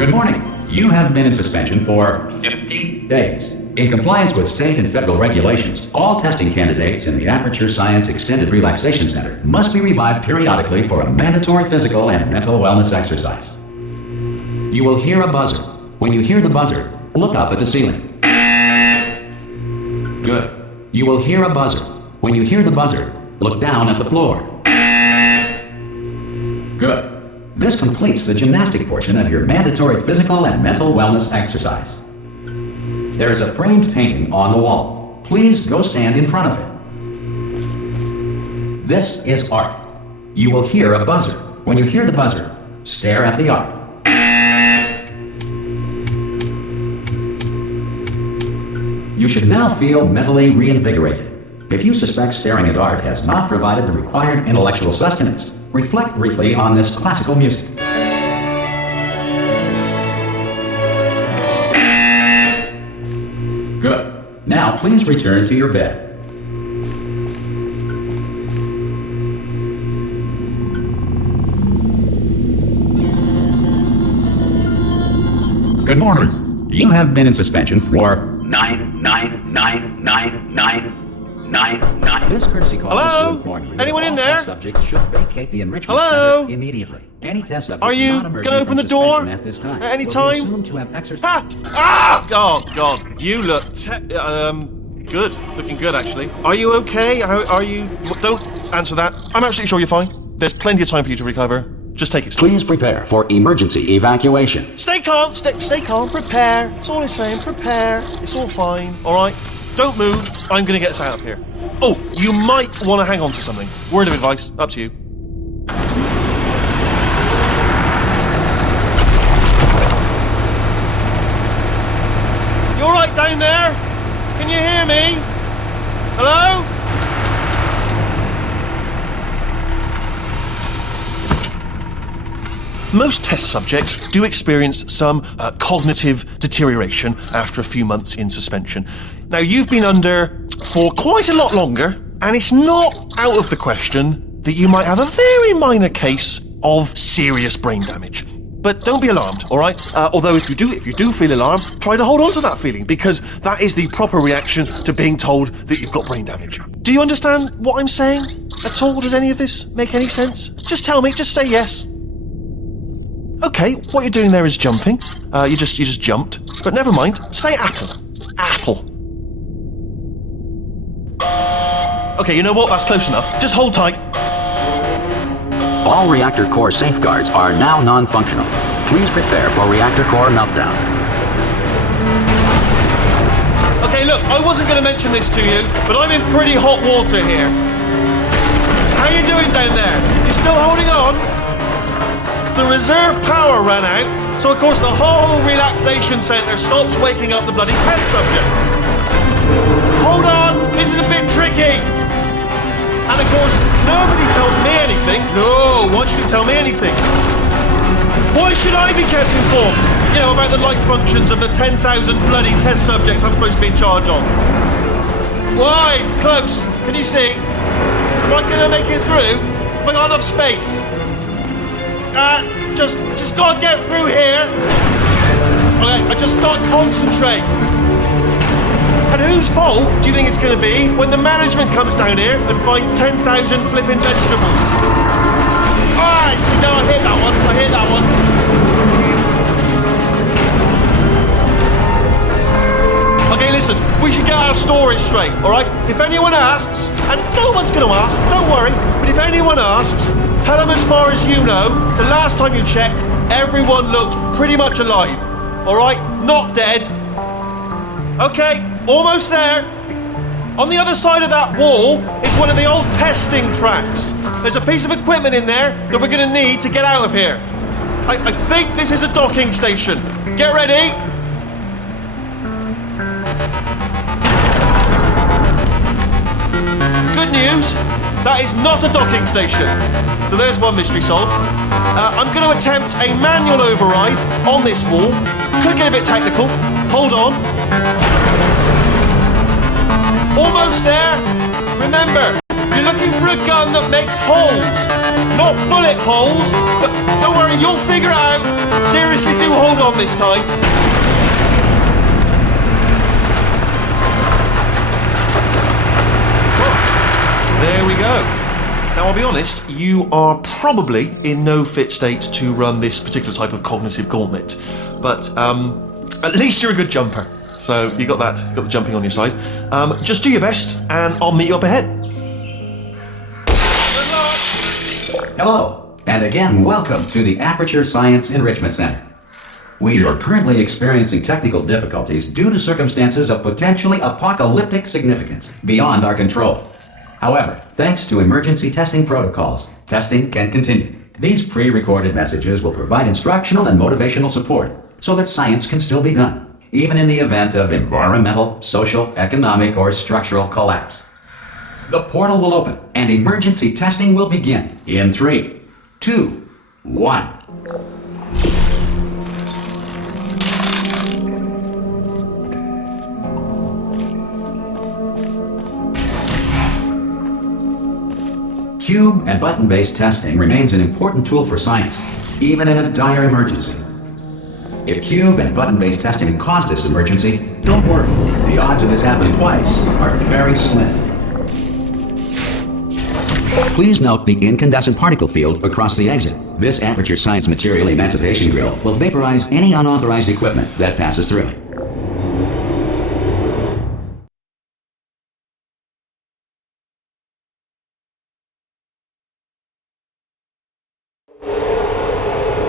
Good morning. You have been in suspension for 50 days. In compliance with state and federal regulations, all testing candidates in the Aperture Science Extended Relaxation Center must be revived periodically for a mandatory physical and mental wellness exercise. You will hear a buzzer. When you hear the buzzer, look up at the ceiling. Good. You will hear a buzzer. When you hear the buzzer, look down at the floor. Good. This completes the gymnastic portion of your mandatory physical and mental wellness exercise. There is a framed painting on the wall. Please go stand in front of it. This is art. You will hear a buzzer. When you hear the buzzer, stare at the art. You should now feel mentally reinvigorated. If you suspect staring at art has not provided the required intellectual sustenance, reflect briefly on this classical music. Good. Now please return to your bed. Good morning. You have been in suspension for 9999999. This courtesy call is to inform you. Anyone in that there? all subjects should vacate the enrichment Hello? center immediately. Any test subject Are you not emerging gonna open from the door suspension at this time at any will be time? assumed to have exercised. Oh God, you look good. Looking good, actually. Are you okay? Are you? Don't answer that. I'm absolutely sure you're fine. There's plenty of time for you to recover. Just take it slow. Please prepare for emergency evacuation. Stay calm. Stay calm. Prepare. That's all I'm saying. Prepare. It's all fine. All right. Don't move. I'm gonna get us out of here. Oh, you might want to hang on to something. Word of advice. Up to you. You all right down there? Can you hear me? Hello? Most test subjects do experience some cognitive deterioration after a few months in suspension. Now, you've been under for quite a lot longer, and it's not out of the question that you might have a very minor case of serious brain damage. But don't be alarmed, all right? Although if you do feel alarmed, try to hold on to that feeling, because that is the proper reaction to being told that you've got brain damage. Do you understand what I'm saying at all? Does any of this make any sense? Just tell me, just say yes. Okay, what you're doing there is jumping. You just jumped. But never mind. Say apple. Apple. Okay, you know what? That's close enough. Just hold tight. All reactor core safeguards are now non-functional. Please prepare for reactor core meltdown. Okay, look, I wasn't going to mention this to you, but I'm in pretty hot water here. How you doing down there? You still holding on? The reserve power ran out, so of course the whole relaxation centre stops waking up the bloody test subjects. Hold on, this is a bit tricky. And of course, nobody tells me anything. No, why should you tell me anything? Why should I be kept informed? You know, about the life functions of the 10,000 bloody test subjects I'm supposed to be in charge of. Why? It's close. Can you see? Am I gonna make it through? Have I got enough space? Just gotta get through here. Okay, I just gotta concentrate. And whose fault do you think it's gonna be when the management comes down here and finds 10,000 flipping vegetables? Alright, so now I hit that one. Okay, listen, we should get our story straight, alright? If anyone asks, and no one's gonna ask, don't worry, but if anyone asks, tell them as far as you know, the last time you checked, everyone looked pretty much alive. Alright? Not dead. Okay, almost there. On the other side of that wall is one of the old testing tracks. There's a piece of equipment in there that we're going to need to get out of here. I think this is a docking station. Get ready. Good news, that is not a docking station. So there's one mystery solved. I'm going to attempt a manual override on this wall. Could get a bit technical. Hold on. Almost there. Remember, You're looking for a gun that makes holes. Not bullet holes, but don't worry, you'll figure it out. Seriously, do hold on this time. There we go. Now, I'll be honest, you are probably in no fit state to run this particular type of cognitive gauntlet. But at least you're a good jumper. So you got that, got the jumping on your side. Just do your best, and I'll meet you up ahead. Good luck! Hello, and again, welcome to the Aperture Science Enrichment Center. We are currently experiencing technical difficulties due to circumstances of potentially apocalyptic significance beyond our control. However, thanks to emergency testing protocols, testing can continue. These pre-recorded messages will provide instructional and motivational support so that science can still be done, even in the event of environmental, social, economic, or structural collapse. The portal will open and emergency testing will begin in 3, 2, 1. Cube and button-based testing remains an important tool for science, even in a dire emergency. If cube and button-based testing caused this emergency, don't worry. The odds of this happening twice are very slim. Please note the incandescent particle field across the exit. This Aperture Science Material Emancipation Grill will vaporize any unauthorized equipment that passes through it.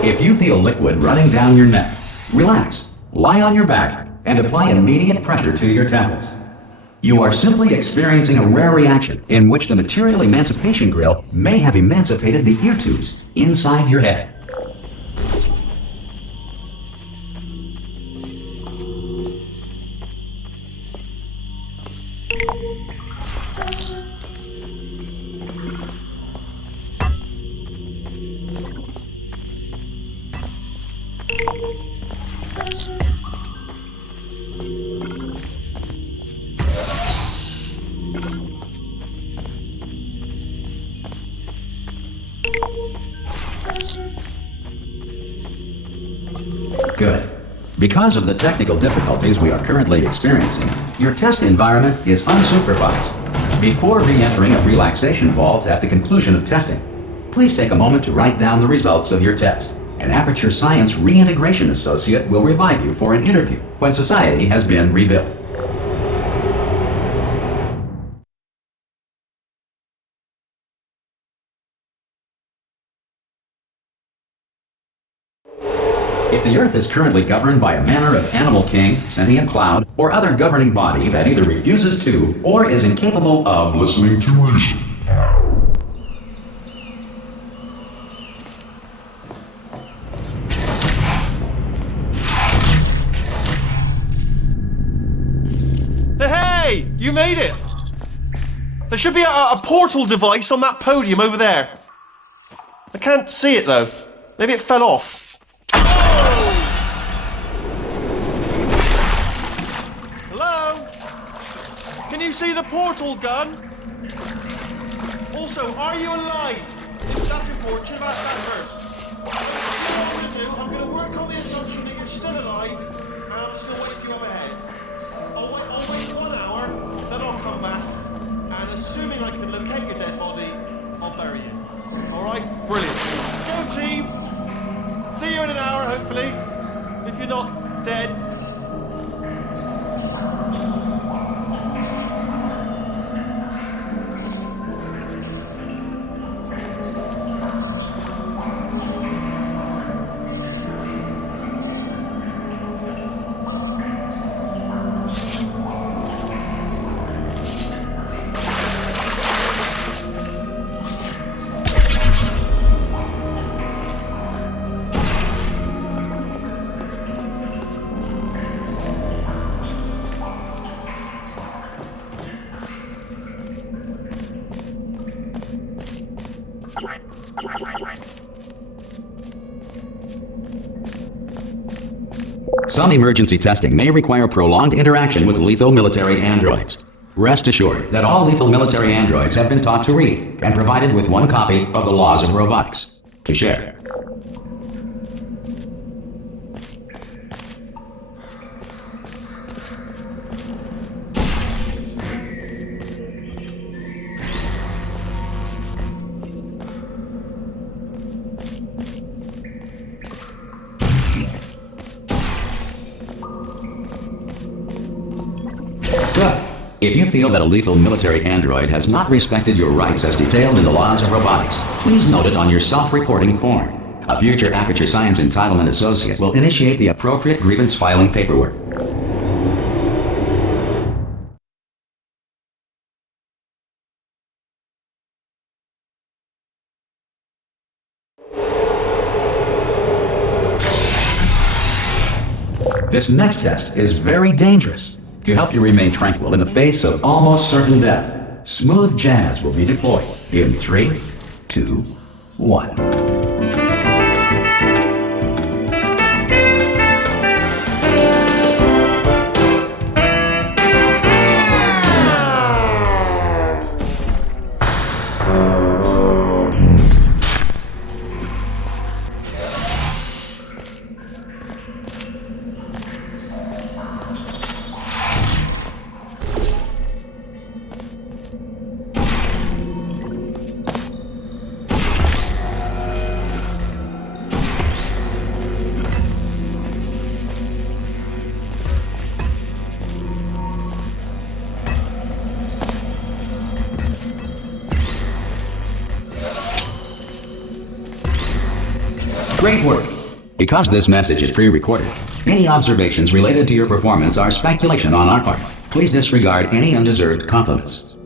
If you feel liquid running down your neck, relax, lie on your back, and apply immediate pressure to your temples. You are simply experiencing a rare reaction in which the Material Emancipation Grill may have emancipated the ear tubes inside your head. Good. Because of the technical difficulties we are currently experiencing, your test environment is unsupervised. Before re-entering a relaxation vault at the conclusion of testing, please take a moment to write down the results of your test. An Aperture Science Reintegration Associate will revive you for an interview when society has been rebuilt. If the Earth is currently governed by a manner of animal king, sentient cloud, or other governing body that either refuses to or is incapable of listening to reason, Hey, you made it! There should be a portal device on that podium over there. I can't see it though. Maybe it fell off. Hello? Can you see the portal gun? Also, are you alive? That's important. About that first. What I'm going to do, I'm going to work on the assumption that you're still alive, and I'll still wait for you up ahead. I'll wait 1 hour, then I'll come back, and assuming I can locate your dead body, I'll bury you. Alright? Brilliant. Go team! See you in an hour, hopefully. If you're not dead. Some emergency testing may require prolonged interaction with lethal military androids. Rest assured that all lethal military androids have been taught to read and provided with one copy of the Laws of Robotics to share. Good. If you feel that a lethal military android has not respected your rights as detailed in the Laws of Robotics, please note it on your self-reporting form. A future Aperture Science Entitlement Associate will initiate the appropriate grievance filing paperwork. This next test is very dangerous. To help you remain tranquil in the face of almost certain death, smooth jazz will be deployed in 3, 2, 1. Great work! Because this message is pre-recorded, any observations related to your performance are speculation on our part. Please disregard any undeserved compliments.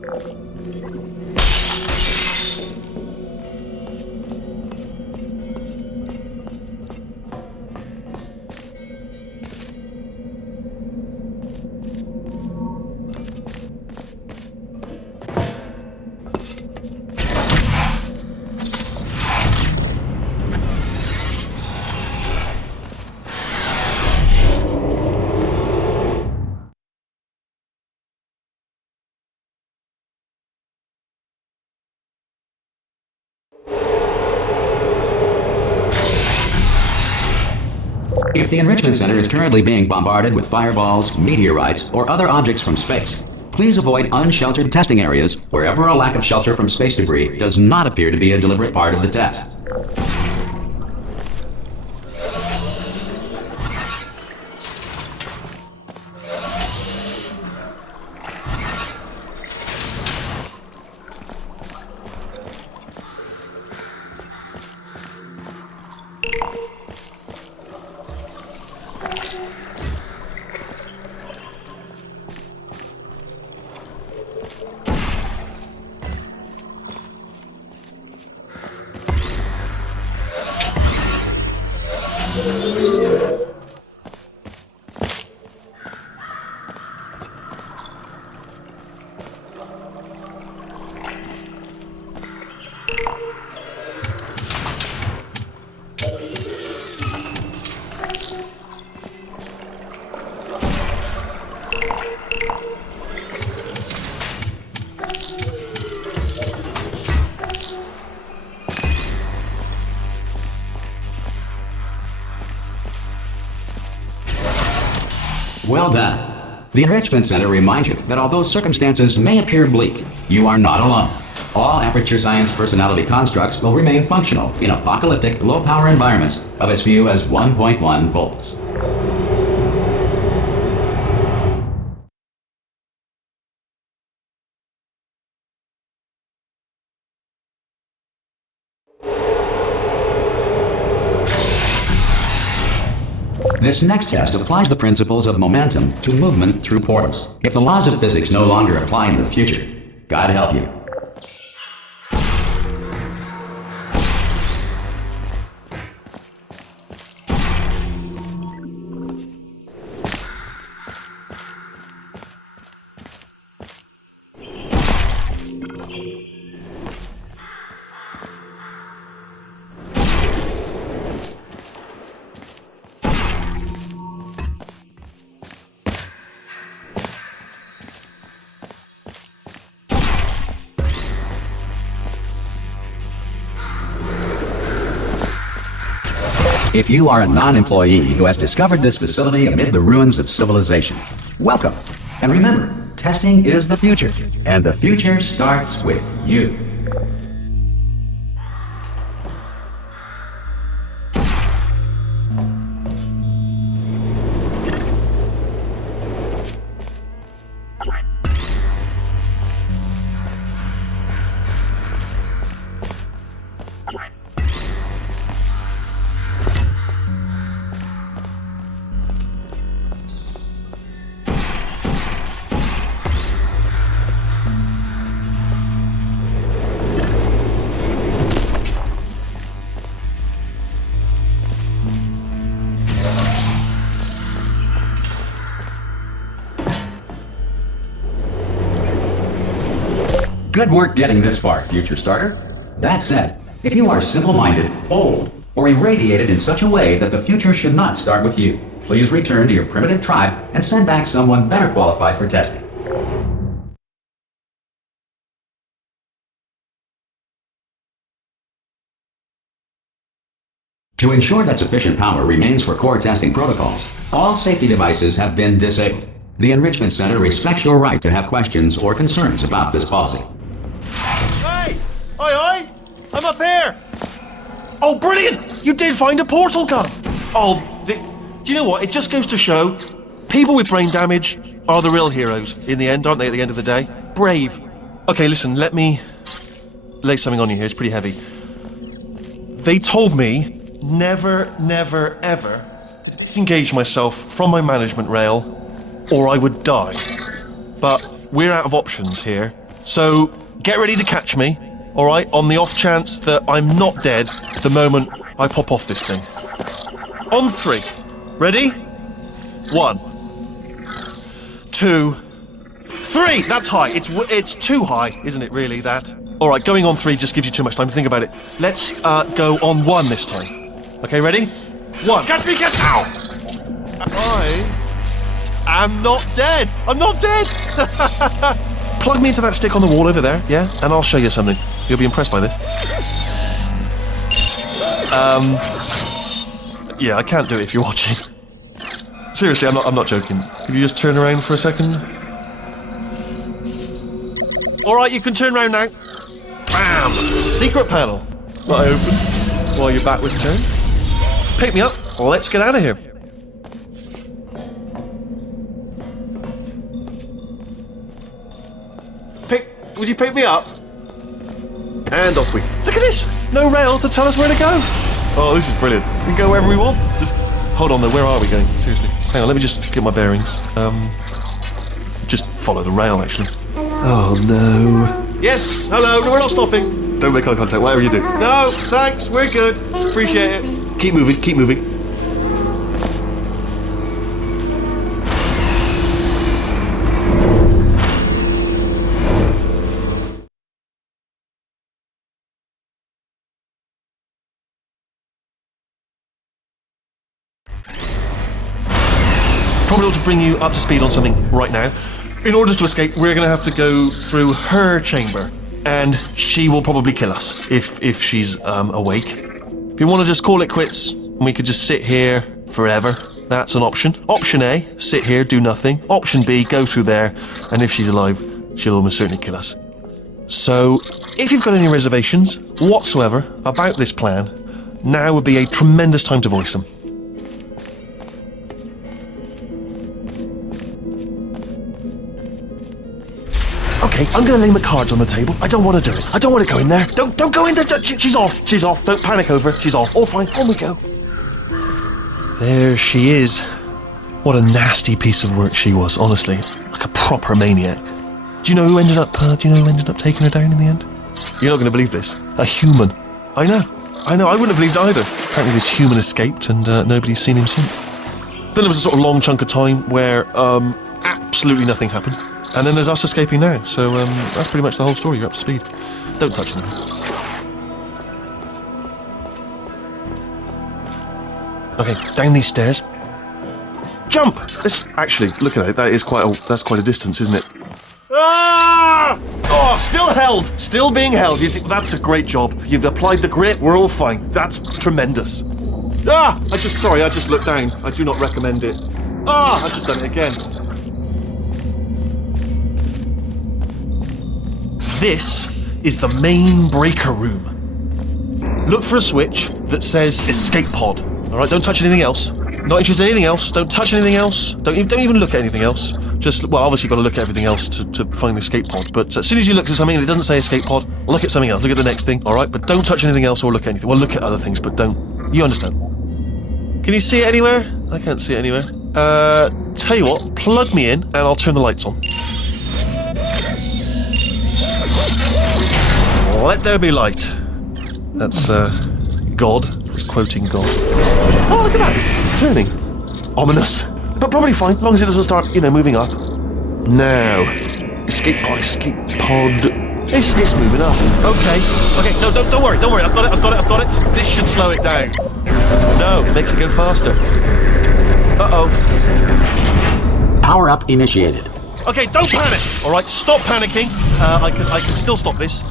If the Enrichment Center is currently being bombarded with fireballs, meteorites, or other objects from space, please avoid unsheltered testing areas wherever a lack of shelter from space debris does not appear to be a deliberate part of the test. Well done. The Enrichment Center reminds you that although circumstances may appear bleak, you are not alone. All Aperture Science personality constructs will remain functional in apocalyptic, low-power environments of as few as 1.1 volts. This next test applies the principles of momentum to movement through portals. If the laws of physics no longer apply in the future, God help you. If you are a non-employee who has discovered this facility amid the ruins of civilization, welcome. And remember, testing is the future, and the future starts with you. Good work getting this far, future starter. That said, if you are simple-minded, old, or irradiated in such a way that the future should not start with you, please return to your primitive tribe and send back someone better qualified for testing. To ensure that sufficient power remains for core testing protocols, all safety devices have been disabled. The Enrichment Center respects your right to have questions or concerns about this policy. Hey! Aye! I'm up here! Oh, brilliant! You did find a portal gun! Oh, do you know what? It just goes to show, people with brain damage are the real heroes in the end, aren't they, at the end of the day? Brave. Okay, listen, let me lay something on you here. It's pretty heavy. They told me never, never, ever to disengage myself from my management rail or I would die. But we're out of options here. So get ready to catch me, alright, on the off chance that I'm not dead the moment I pop off this thing. On 3. Ready? 1, 2, 3! That's high. It's too high, isn't it, really, that? Alright, going on 3 just gives you too much time to think about it. Let's go on 1 this time. Okay, ready? 1. Catch me, catch! Ow! I am not dead! I'm not dead! Plug me into that stick on the wall over there, yeah? And I'll show you something. You'll be impressed by this. Yeah, I can't do it if you're watching. Seriously, I'm not joking. Could you just turn around for a second? Alright, you can turn around now. Bam! Secret panel. That I open while your back was turned. Pick me up. Let's get out of here. Would you pick me up? And off we. Look at this! No rail to tell us where to go. Oh, this is brilliant. We can go wherever we want. Just hold on though. Where are we going? Seriously. Hang on. Let me just get my bearings. Just follow the rail, actually. Oh no. Yes. Hello. No, we're not stopping. Don't make eye contact. Whatever you do. No. Thanks. We're good. Appreciate it. Keep moving. Keep moving. Probably ought to bring you up to speed on something right now. In order to escape, we're going to have to go through her chamber, and she will probably kill us if she's awake. If you want to just call it quits, and we could just sit here forever, that's an option. Option A, sit here, do nothing. Option B, go through there, and if she's alive, she'll almost certainly kill us. So, if you've got any reservations whatsoever about this plan, now would be a tremendous time to voice them. Okay, I'm going to lay my cards on the table. I don't want to do it. I don't want to go in there. Don't go in there. She's off. She's off. Don't panic over. She's off. All fine. On we go. There she is. What a nasty piece of work she was, honestly. Like a proper maniac. Do you know who ended up taking her down in the end? You're not going to believe this. A human. I know. I wouldn't have believed either. Apparently this human escaped and nobody's seen him since. Then there was a sort of long chunk of time where absolutely nothing happened. And then there's us escaping now, so that's pretty much the whole story. You're up to speed. Don't touch anything. Okay, down these stairs. Jump! Actually, look at it. That's quite a distance, isn't it? Ah! Oh, still held. Still being held. That's a great job. You've applied the grit. We're all fine. That's tremendous. Sorry, I just looked down. I do not recommend it. I've just done it again. This is the main breaker room. Look for a switch that says escape pod. All right, don't touch anything else. Not interested in anything else. Don't touch anything else. Don't even look at anything else. Just, well, obviously you've got to look at everything else to find the escape pod. But as soon as you look at something and it doesn't say escape pod, look at something else. Look at the next thing, all right? But don't touch anything else or look at anything. Well, look at other things, but don't. You understand? Can you see it anywhere? I can't see it anywhere. Tell you what, plug me in and I'll turn the lights on. Let there be light. That's, God. He's quoting God. Oh, look at that. It's turning. Ominous. But probably fine, as long as it doesn't start, moving up. Now. Escape pod. It's moving up. Okay, no, don't worry. I've got it. This should slow it down. No, it makes it go faster. Uh-oh. Power up initiated. Okay, don't panic. All right, stop panicking. I can still stop this.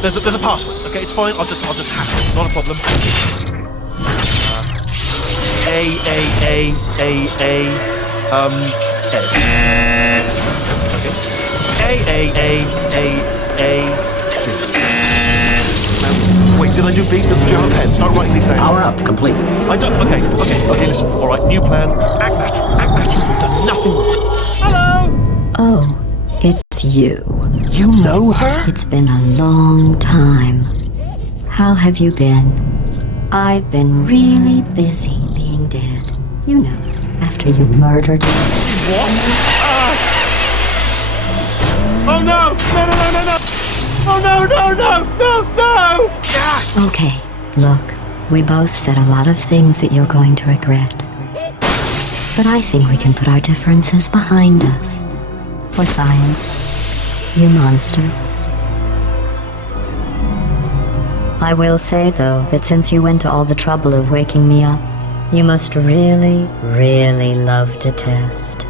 There's a password. Okay, it's fine. I'll just hack it. Not a problem. C. Wait, did I do B? Do you have a pen? Start writing these down. Power up complete. I don't. Okay, listen. All right, new plan. Act natural. You've done nothing wrong. Hello! Oh, it's you. You know her? It's been a long time. How have you been? I've been really busy being dead. You know, after you murdered. What? Oh no! No! Oh no! Ah! Okay, look, we both said a lot of things that you're going to regret. But I think we can put our differences behind us. For science, you monster. I will say, though, that since you went to all the trouble of waking me up, you must really, really love to test.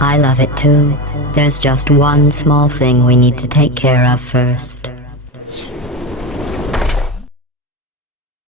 I love it too. There's just one small thing we need to take care of first.